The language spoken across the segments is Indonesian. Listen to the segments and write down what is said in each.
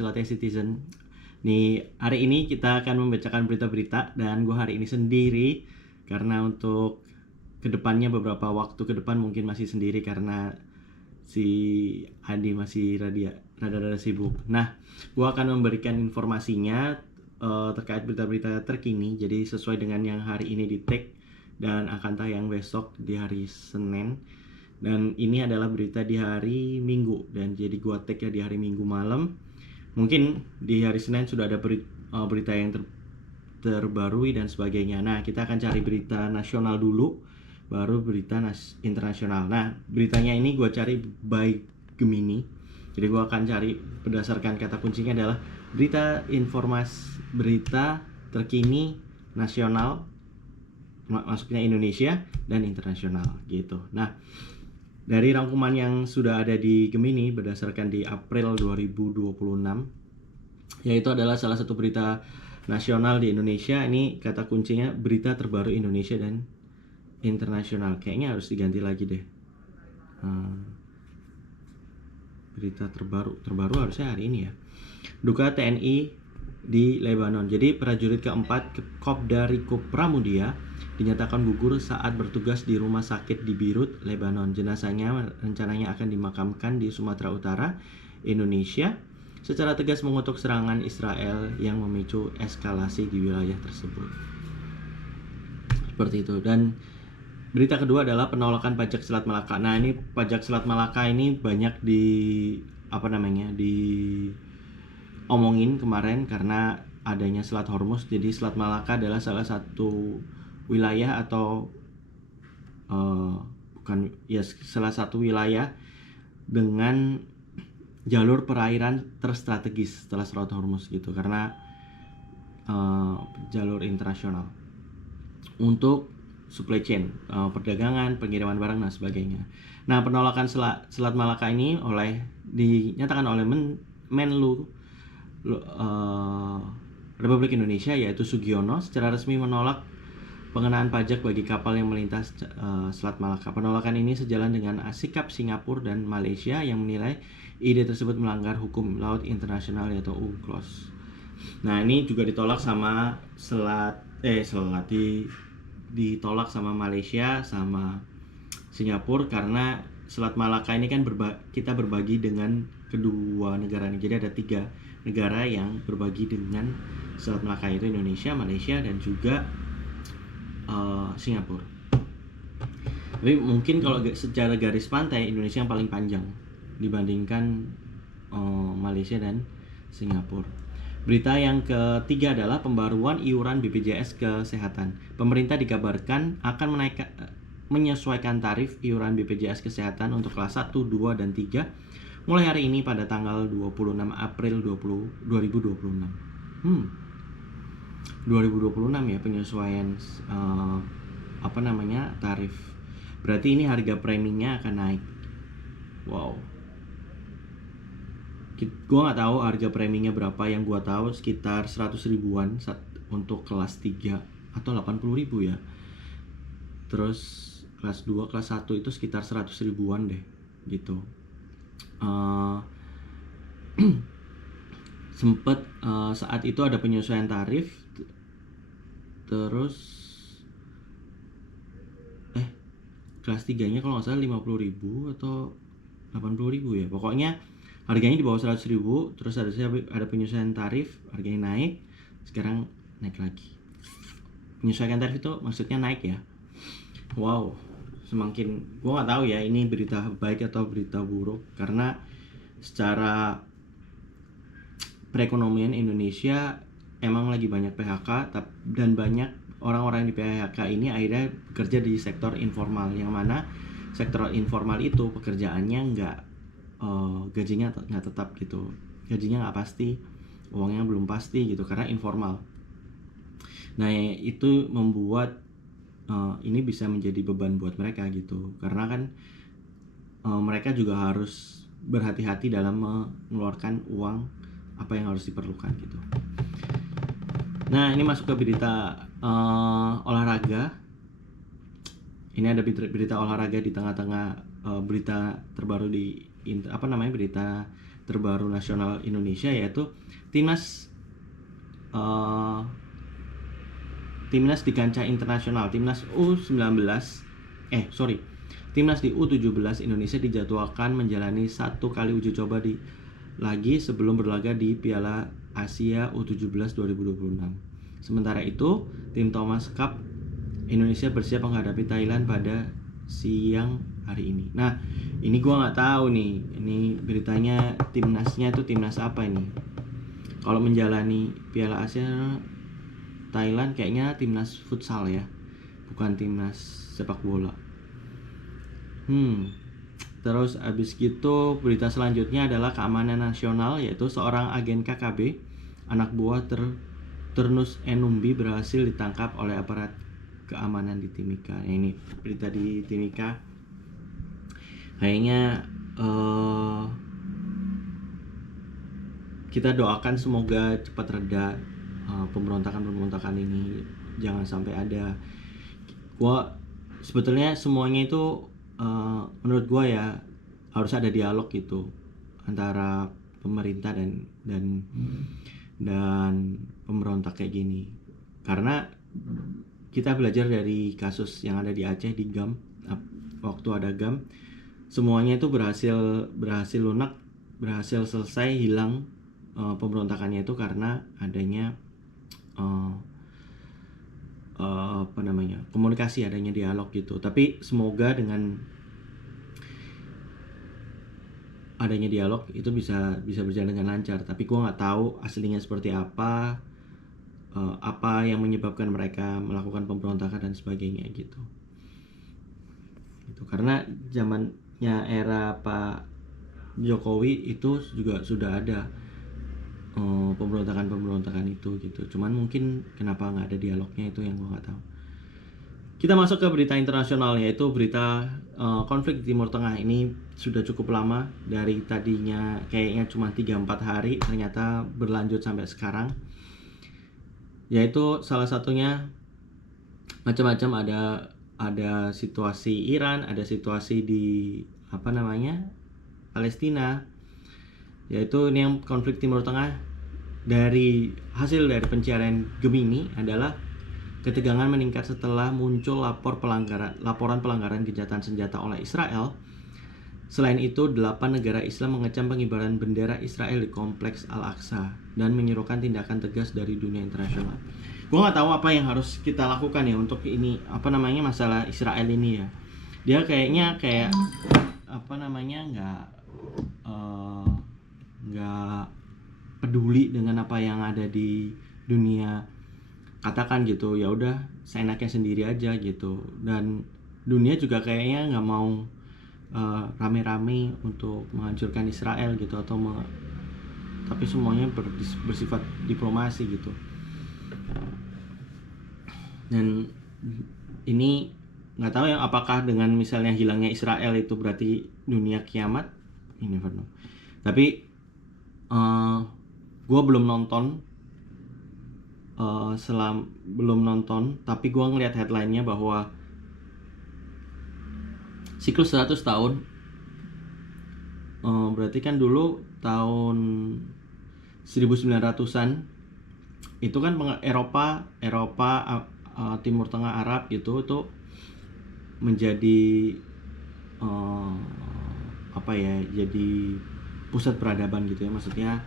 Celoteh Citizen. Nih, hari ini kita akan membacakan berita-berita dan gue hari ini sendiri karena untuk kedepannya beberapa waktu ke depan mungkin masih sendiri karena si Adi masih rada-rada sibuk. Nah, gue akan memberikan informasinya terkait berita-berita terkini. Jadi sesuai dengan yang hari ini di tag dan akan tayang besok di hari Senin. Dan ini adalah berita di hari Minggu dan jadi gue tag ya di hari Minggu malam. Mungkin di hari Senin sudah ada berita yang terbarui dan sebagainya. Nah, kita akan cari berita nasional dulu, baru berita internasional. Nah, beritanya ini gue cari by Gemini. Jadi gue akan cari berdasarkan kata kuncinya adalah berita terkini nasional, masuknya Indonesia dan internasional gitu. Nah, dari rangkuman yang sudah ada di Gemini berdasarkan di April 2026, yaitu adalah salah satu berita nasional di Indonesia. Ini kata kuncinya berita terbaru Indonesia dan internasional. Kayaknya harus diganti lagi deh. Berita terbaru harusnya hari ini ya. Duka TNI di Lebanon. Jadi prajurit keempat Kopda Riko Pramudia dinyatakan gugur saat bertugas di rumah sakit di Beirut, Lebanon. Jenazahnya rencananya akan dimakamkan di Sumatera Utara, Indonesia, secara tegas mengutuk serangan Israel yang memicu eskalasi di wilayah tersebut. Seperti itu. Dan berita kedua adalah penolakan pajak Selat Malaka. Nah, ini pajak Selat Malaka ini banyak omongin kemarin karena adanya Selat Hormuz. Jadi Selat Malaka adalah salah satu wilayah atau salah satu wilayah dengan jalur perairan terstrategis setelah Selat Hormuz gitu, karena jalur internasional untuk supply chain, perdagangan, pengiriman barang dan sebagainya. Nah, penolakan Selat Malaka ini dinyatakan oleh Menlu Republik Indonesia yaitu Sugiono secara resmi menolak pengenaan pajak bagi kapal yang melintas Selat Malaka. Penolakan ini sejalan dengan sikap Singapura dan Malaysia yang menilai ide tersebut melanggar hukum laut internasional yaitu UNCLOS. Nah, ini juga ditolak sama ditolak sama Malaysia sama Singapura karena Selat Malaka ini kan kita berbagi dengan kedua negara ini. Jadi ada 3 negara yang berbagi dengan Selat Malaka, yaitu Indonesia, Malaysia dan juga Singapura. Tapi mungkin kalau secara garis pantai Indonesia yang paling panjang dibandingkan Malaysia dan Singapura. Berita yang ketiga adalah pembaruan iuran BPJS Kesehatan. Pemerintah dikabarkan akan menyesuaikan tarif iuran BPJS Kesehatan untuk kelas 1, 2, dan 3 mulai hari ini pada tanggal 26 April 2026. 2026 ya penyesuaian tarif. Berarti ini harga preminya akan naik. Wow. Gue nggak tahu harga preminya berapa. Yang gue tahu sekitar 100 ribuan untuk kelas 3 atau 80 ribu ya. Terus kelas 2, kelas 1 itu sekitar 100 ribuan deh gitu. Sempet saat itu ada penyesuaian tarif. Terus kelas 3 nya kalau nggak salah 50 ribu atau 80 ribu ya. Pokoknya harganya di bawah 100 ribu. Terus ada penyesuaian tarif, harganya naik. Sekarang naik lagi. Penyesuaian tarif itu maksudnya naik ya. Wow, semakin gue nggak tahu ya ini berita baik atau berita buruk, karena secara perekonomian Indonesia emang lagi banyak PHK dan banyak orang-orang di PHK ini akhirnya bekerja di sektor informal, yang mana sektor informal itu pekerjaannya gajinya nggak tetap gitu, gajinya nggak pasti, uangnya belum pasti gitu karena informal. Nah, itu membuat ini bisa menjadi beban buat mereka gitu, karena kan mereka juga harus berhati-hati dalam mengeluarkan uang apa yang harus diperlukan gitu. Nah, ini masuk ke berita olahraga. Ini ada berita olahraga di tengah-tengah berita terbaru berita terbaru nasional Indonesia, yaitu timnas timnas di kancah internasional, timnas timnas di U17 Indonesia dijadwalkan menjalani 1 kali uji coba lagi sebelum berlaga di Piala Asia U17 2026. Sementara itu, tim Thomas Cup Indonesia bersiap menghadapi Thailand pada siang hari ini. Nah, ini gua nggak tahu nih, ini beritanya timnasnya itu timnas apa ini? Kalau menjalani Piala Asia Thailand kayaknya timnas futsal ya, bukan timnas sepak bola. Terus abis gitu berita selanjutnya adalah keamanan nasional, yaitu seorang agen KKB, anak buah Turnus Enumbi, berhasil ditangkap oleh aparat keamanan di Timika. Nah, ini berita di Timika. Kayaknya kita doakan semoga cepat reda pemberontakan ini, jangan sampai ada. Sebetulnya semuanya itu menurut gua ya harus ada dialog gitu antara pemerintah dan pemberontak kayak gini, karena kita belajar dari kasus yang ada di Aceh, di GAM. Waktu ada GAM, semuanya itu berhasil lunak, berhasil selesai, hilang pemberontakannya itu karena adanya komunikasi, adanya dialog gitu. Tapi semoga dengan adanya dialog itu bisa berjalan dengan lancar. Tapi gue nggak tahu aslinya seperti apa yang menyebabkan mereka melakukan pemberontakan dan sebagainya gitu. Karena zamannya era Pak Jokowi itu juga sudah ada pemberontakan itu gitu. Cuman mungkin kenapa nggak ada dialognya, itu yang gue nggak tahu. Kita masuk ke berita internasional, yaitu berita konflik di Timur Tengah. Ini sudah cukup lama, dari tadinya kayaknya cuma 3-4 hari, ternyata berlanjut sampai sekarang. Yaitu salah satunya macam-macam, ada situasi Iran, ada situasi di Palestina. Yaitu ini yang konflik Timur Tengah. Hasil dari pencarian Gemini adalah ketegangan meningkat setelah muncul laporan pelanggaran gencatan senjata oleh Israel. Selain itu, 8 negara Islam mengecam pengibaran bendera Israel di kompleks Al-Aqsa dan menyerukan tindakan tegas dari dunia internasional. Gue nggak tahu apa yang harus kita lakukan ya untuk ini masalah Israel ini ya. Dia kayaknya nggak peduli dengan apa yang ada di dunia, katakan gitu, ya udah seenaknya sendiri aja gitu. Dan dunia juga kayaknya nggak mau rame-rame untuk menghancurkan Israel gitu, tapi semuanya bersifat diplomasi gitu. Dan ini nggak tahu ya, apakah dengan misalnya hilangnya Israel itu berarti dunia kiamat, ini never know. Tapi gue belum nonton, tapi gue ngeliat headline-nya bahwa siklus 100 tahun, berarti kan dulu tahun 1900-an itu kan Eropa Timur Tengah, Arab gitu, itu menjadi jadi pusat peradaban gitu ya, maksudnya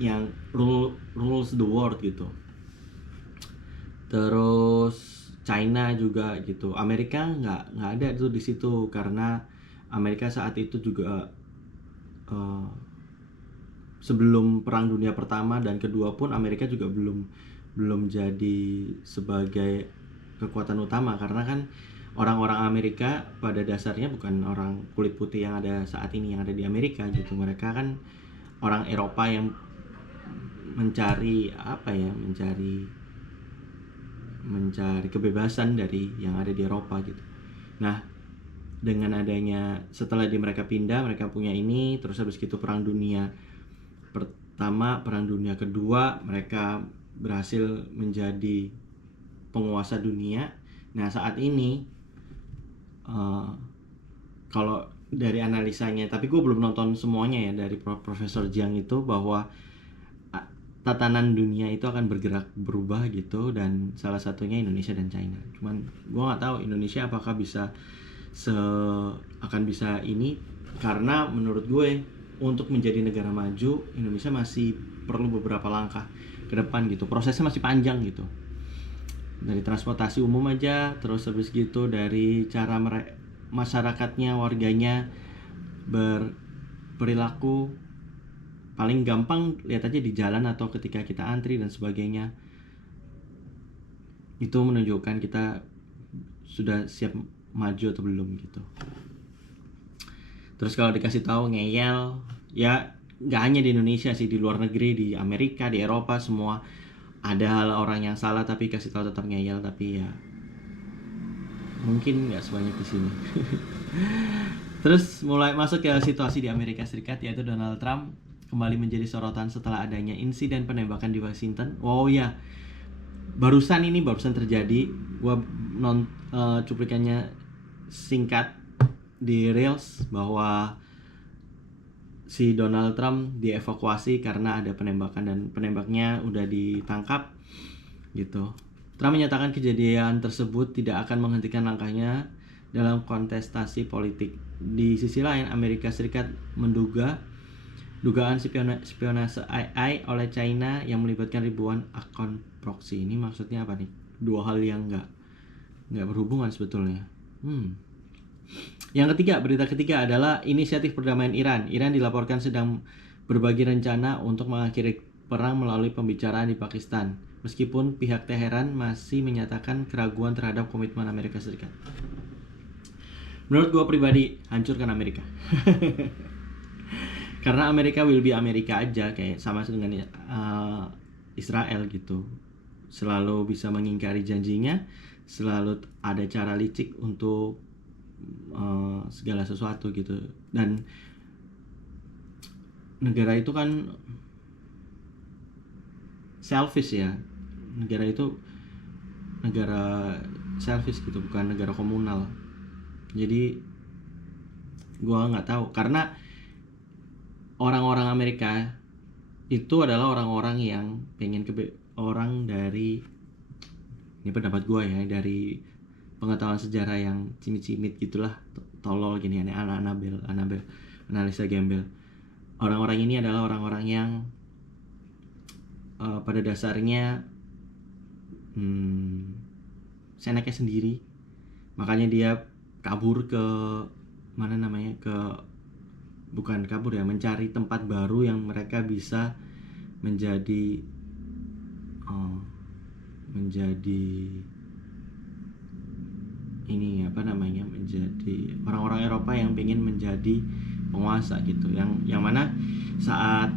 yang rules the world gitu. Terus China juga gitu. Amerika nggak ada tuh di situ, karena Amerika saat itu juga sebelum Perang Dunia Pertama dan Kedua pun Amerika juga belum jadi sebagai kekuatan utama, karena kan orang-orang Amerika pada dasarnya bukan orang kulit putih yang ada saat ini, yang ada di Amerika gitu. Mereka kan orang Eropa yang mencari kebebasan dari yang ada di Eropa gitu. Nah, dengan adanya setelah mereka pindah, mereka punya ini, terus habis itu Perang Dunia Pertama, Perang Dunia Kedua, mereka berhasil menjadi penguasa dunia. Nah, saat ini kalau dari analisanya, tapi gue belum nonton semuanya ya, dari Profesor Jiang itu, bahwa tatanan dunia itu akan berubah gitu, dan salah satunya Indonesia dan China. Cuman gue nggak tahu Indonesia apakah akan bisa ini, karena menurut gue untuk menjadi negara maju, Indonesia masih perlu beberapa langkah ke depan gitu. Prosesnya masih panjang gitu. Dari transportasi umum aja, terus habis gitu dari cara masyarakatnya, warganya berperilaku. Paling gampang lihat aja di jalan atau ketika kita antri dan sebagainya. Itu menunjukkan kita sudah siap maju atau belum gitu. Terus kalau dikasih tahu ngeyel, ya nggak hanya di Indonesia sih, di luar negeri, di Amerika, di Eropa, semua ada hal orang yang salah tapi kasih tahu tetap ngeyel. Tapi ya mungkin nggak sebanyak di sini. Terus mulai masuk ke situasi di Amerika Serikat, yaitu Donald Trump kembali menjadi sorotan setelah adanya insiden penembakan di Washington. Oh ya, barusan terjadi. Gua cuplikannya singkat di Reels, bahwa si Donald Trump dievakuasi karena ada penembakan dan penembaknya udah ditangkap gitu. Trump menyatakan kejadian tersebut tidak akan menghentikan langkahnya dalam kontestasi politik. Di sisi lain, Amerika Serikat menduga dugaan spionase AI oleh China yang melibatkan ribuan akun proxy. Ini maksudnya apa nih? Dua hal yang nggak berhubungan sebetulnya. Yang ketiga, berita ketiga adalah inisiatif perdamaian Iran. Iran dilaporkan sedang berbagi rencana untuk mengakhiri perang melalui pembicaraan di Pakistan, meskipun pihak Teheran masih menyatakan keraguan terhadap komitmen Amerika Serikat. Menurut gue pribadi, hancurkan Amerika. Karena Amerika will be Amerika aja, kayak sama dengan Israel gitu. Selalu bisa mengingkari janjinya, selalu ada cara licik untuk segala sesuatu gitu. Dan negara itu kan selfish ya. Negara itu negara selfish gitu, bukan negara komunal. Jadi gua nggak tahu, karena orang-orang Amerika itu adalah orang-orang yang pengen orang dari, ini pendapat gue ya, dari pengetahuan sejarah yang cimit-cimit gitulah, tolol gini, Anabel, analisa gembel. Orang-orang ini adalah orang-orang yang pada dasarnya seenaknya sendiri, makanya dia kabur ke bukan kabur ya, mencari tempat baru yang mereka bisa menjadi menjadi orang-orang Eropa yang ingin menjadi penguasa gitu, yang mana saat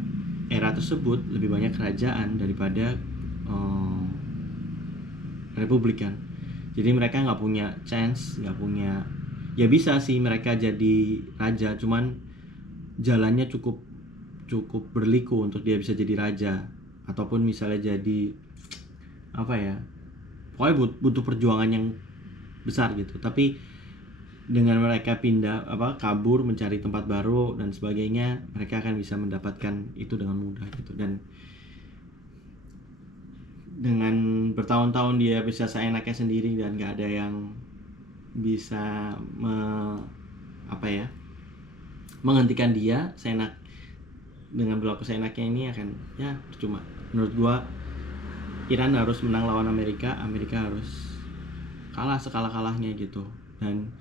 era tersebut lebih banyak kerajaan daripada republik kan. Jadi mereka nggak punya chance, ya bisa sih mereka jadi raja, cuman jalannya cukup berliku untuk dia bisa jadi raja, ataupun misalnya jadi pokoknya butuh perjuangan yang besar gitu. Tapi dengan mereka kabur mencari tempat baru dan sebagainya, mereka akan bisa mendapatkan itu dengan mudah gitu. Dan dengan bertahun-tahun dia bisa seenaknya sendiri dan gak ada yang bisa menghentikan dia dengan berlaku seenaknya, ini akan ya percuma. Menurut gua Iran harus menang lawan Amerika harus kalah sekalah-kalahnya gitu. Dan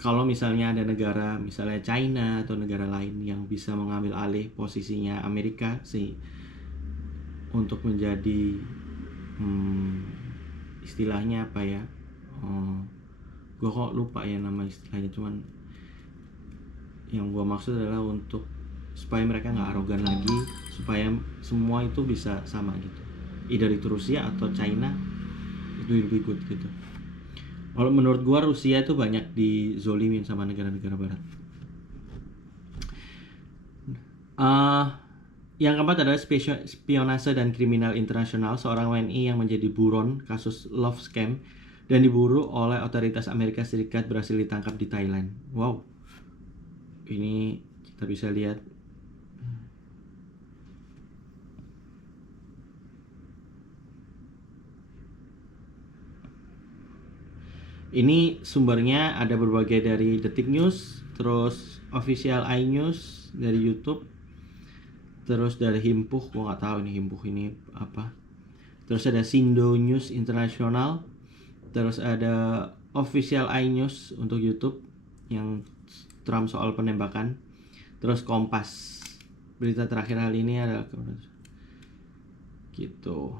kalau misalnya ada negara, misalnya China atau negara lain yang bisa mengambil alih posisinya Amerika sih untuk menjadi istilahnya apa ya, gua kok lupa ya nama istilahnya, cuman yang gue maksud adalah untuk supaya mereka nggak arogan lagi, supaya semua itu bisa sama gitu, either itu Rusia atau China, itu lebih good gitu. Kalau menurut gue Rusia itu banyak dizolimin sama negara-negara barat. Yang keempat adalah spionase dan kriminal internasional. Seorang WNI yang menjadi buron kasus love scam dan diburu oleh otoritas Amerika Serikat berhasil ditangkap di Thailand. Wow. ini kita bisa lihat. Ini sumbernya ada berbagai dari Detik News, terus Official iNews dari YouTube, terus dari Himpuh, gua nggak tahu ini Himpuh ini apa. Terus ada Sindo News Internasional, terus ada Official iNews untuk YouTube yang Trump soal penembakan, terus Kompas. Berita terakhir hari ini ada gitu.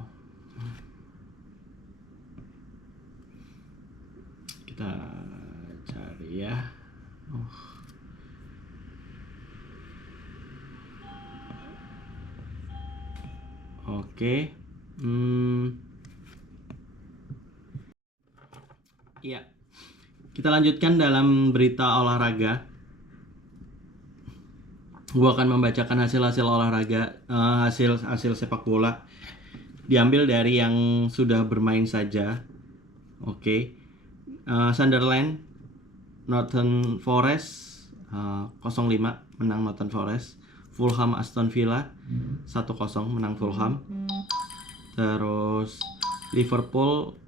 Kita cari ya. Oke. Iya. Kita lanjutkan dalam berita olahraga. Gua akan membacakan hasil-hasil olahraga, hasil sepak bola. Diambil dari yang sudah bermain saja. Oke. Sunderland Northern Forest 0-5 menang Northern Forest. Fulham Aston Villa 1-0 menang Fulham. Terus Liverpool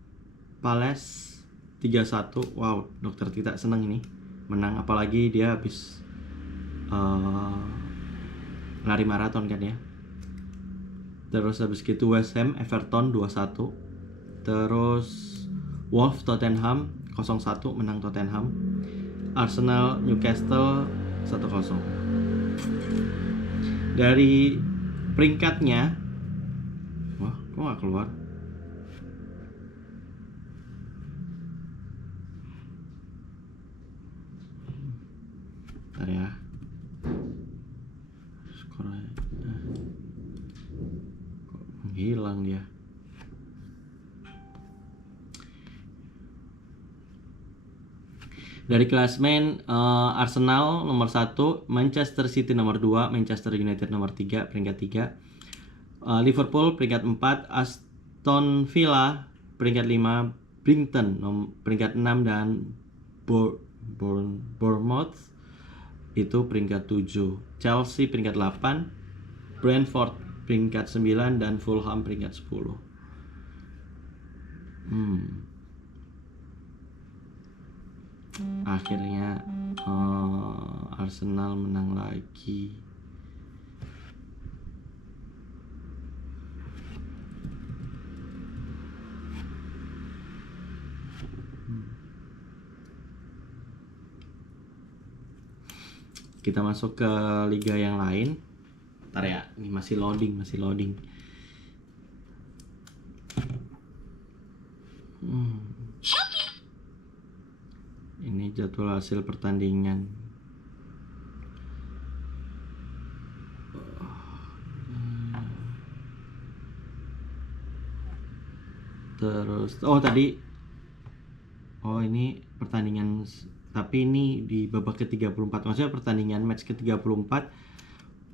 Palace 3-1. Wow, Dokter Tita seneng ini menang, apalagi dia habis lari maraton kan ya. Terus habis gitu West Ham Everton 2-1. Terus Wolves Tottenham 0-1 menang Tottenham. Arsenal Newcastle 1-0. Dari peringkatnya, wah, kok nggak keluar? Bentar ya. Skornya kok menghilang dia. Dari klasmen, Arsenal nomor 1, Manchester City nomor 2, Manchester United nomor 3, peringkat 3. Liverpool peringkat 4, Aston Villa peringkat 5, Brighton peringkat 6, dan Bournemouth itu peringkat 7. Chelsea peringkat 8, Brentford peringkat 9, dan Fulham peringkat 10. Akhirnya Arsenal menang lagi. Kita masuk ke liga yang lain. Ntar ya, ini masih loading. Ini jadwal hasil pertandingan. Terus ini pertandingan, tapi ini di babak ke-34. Maksudnya pertandingan match ke-34.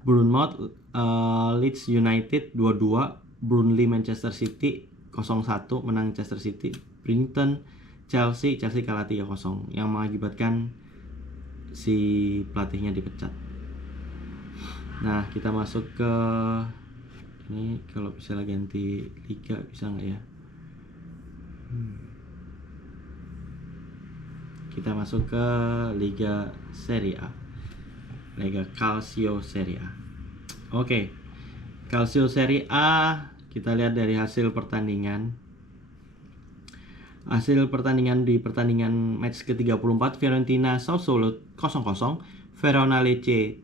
Bournemouth Leeds United 2-2, Burnley Manchester City 0-1 menang Manchester City. Brighton Chelsea kalah 3-0 yang mengakibatkan si pelatihnya dipecat. Nah, kita masuk ke ini, kalau bisa ganti liga bisa nggak ya? Kita masuk ke Liga Serie A, Liga Calcio Serie A. Oke. Calcio Serie A, kita lihat dari hasil pertandingan. Hasil pertandingan di pertandingan match ke-34, Fiorentina Sassuolo 0-0, Verona Lecce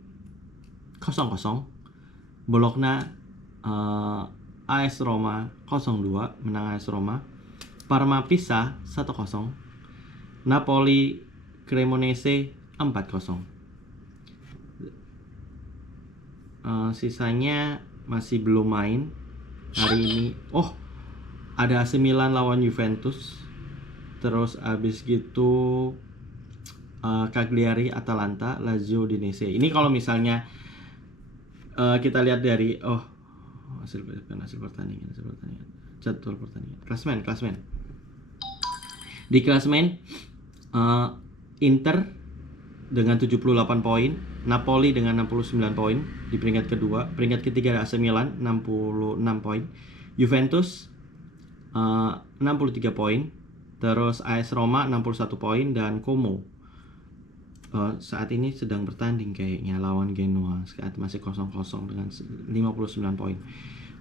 0-0, Bologna AS Roma 0-2 menang AS Roma, Parma Pisa 1-0, Napoli Cremonese 4-0. Sisanya masih belum main hari ini. Ada AC Milan lawan Juventus. Terus abis gitu Cagliari Atalanta, Lazio Udinese. Ini kalau misalnya kita lihat dari hasil pertandingan, jadwal pertandingan, klasmen. Di klasmen Inter dengan 78 poin, Napoli dengan 69 poin di peringkat kedua, peringkat ketiga ada AC Milan 66 poin, Juventus 63 poin, terus AS Roma 61 poin, dan Como saat ini sedang bertanding kayaknya lawan Genoa, saat masih 0-0 dengan 59 poin.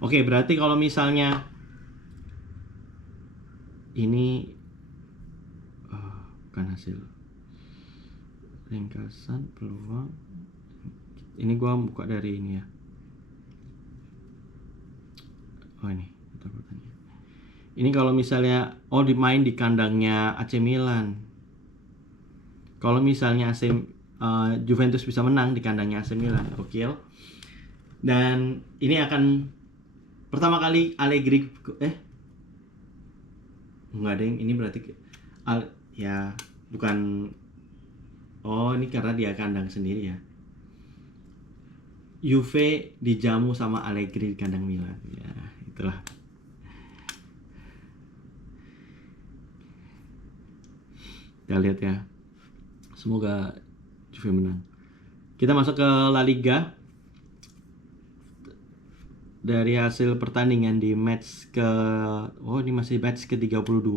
Oke, berarti kalau misalnya ini bukan hasil ringkasan peluang, ini gua buka dari ini ya. Ini ini kalau misalnya dimain di kandangnya AC Milan. Kalau misalnya Juventus bisa menang di kandangnya AC Milan, gokil. Dan ini akan pertama kali Allegri enggak deng, ini berarti ya bukan. Ini karena dia kandang sendiri ya. Juve dijamu sama Allegri di kandang Milan. Ya, itulah. Kita lihat ya. Semoga Juve menang. Kita masuk ke La Liga. Dari hasil pertandingan di match ini masih match ke-32.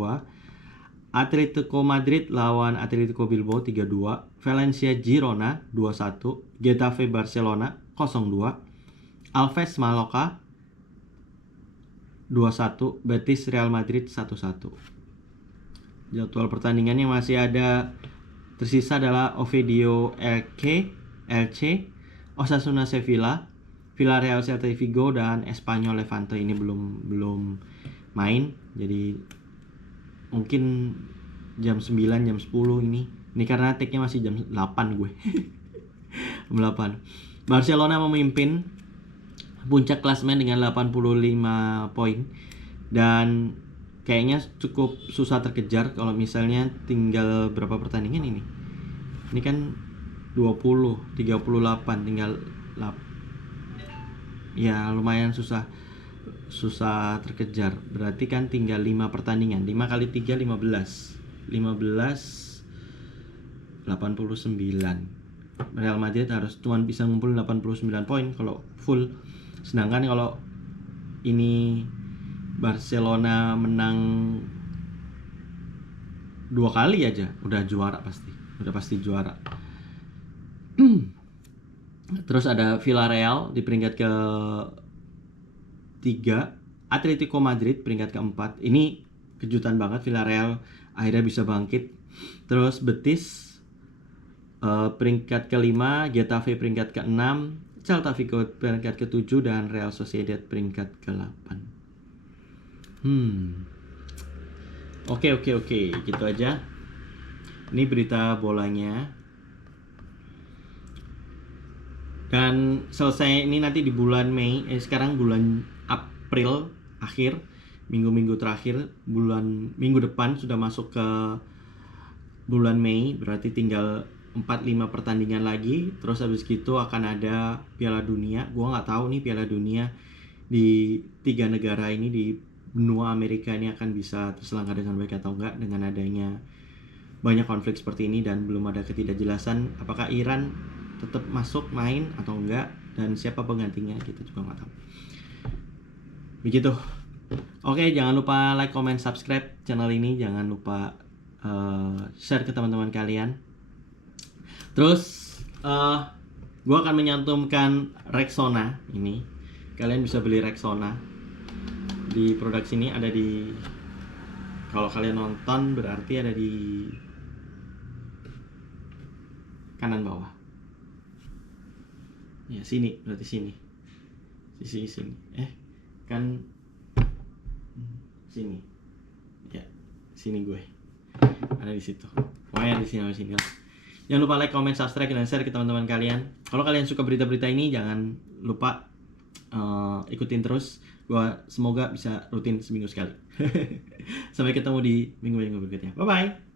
Atletico Madrid lawan Atletico Bilbao 3-2, Valencia Girona 2-1, Getafe Barcelona 0-2, Alves Mallorca 2-1, Betis Real Madrid 1-1. Jadwal pertandingannya masih ada tersisa adalah Ovidio Elche, Osasuna Sevilla, Villarreal Celta Vigo, dan Espanyol Levante. Ini belum main, jadi mungkin jam 9, jam 10 ini karena take-nya masih jam 8 gue. Jam 8. Barcelona memimpin puncak klasemen dengan 85 poin dan kayaknya cukup susah terkejar kalau misalnya tinggal berapa pertandingan ini. Ini kan 38 tinggal 8. Ya lumayan susah terkejar. Berarti kan tinggal 5 pertandingan. 5 kali 3 15. 89. Real Madrid harus cuma bisa ngumpulin 89 poin kalau full. Sedangkan kalau ini Barcelona menang 2 kali aja udah juara pasti. Udah pasti juara. Terus ada Villarreal di peringkat ke-3, Atletico Madrid peringkat ke-4. Ini kejutan banget, Villarreal akhirnya bisa bangkit. Terus Betis peringkat ke-5, Getafe peringkat ke-6, Celta Vigo peringkat ke-7, dan Real Sociedad peringkat ke-8. Oke, gitu aja. Ini berita bolanya. Dan selesai ini nanti di bulan Mei, sekarang bulan April akhir, minggu-minggu terakhir, minggu depan sudah masuk ke bulan Mei, berarti tinggal 4-5 pertandingan lagi. Terus habis gitu akan ada Piala Dunia. Gua nggak tahu nih Piala Dunia di 3 negara ini di benua Amerika ini akan bisa terselenggara dengan baik atau enggak dengan adanya banyak konflik seperti ini dan belum ada ketidakjelasan apakah Iran tetap masuk main atau enggak dan siapa penggantinya, kita juga nggak tahu. Begitu. Oke, jangan lupa like, comment, subscribe channel ini. Jangan lupa share ke teman-teman kalian. Terus gue akan menyantumkan Rexona ini. Kalian bisa beli Rexona di produk sini, ada di, kalau kalian nonton berarti ada di kanan bawah. Ya sini, berarti sini. Sini. Kan sini. Ya, sini gue. Ada di situ. Pokoknya di sini lah. Jangan lupa like, comment, subscribe, dan share ke teman-teman kalian. Kalau kalian suka berita-berita ini, jangan lupa ikutin terus. Gua semoga bisa rutin seminggu sekali. Sampai ketemu di minggu-minggu berikutnya. Bye-bye.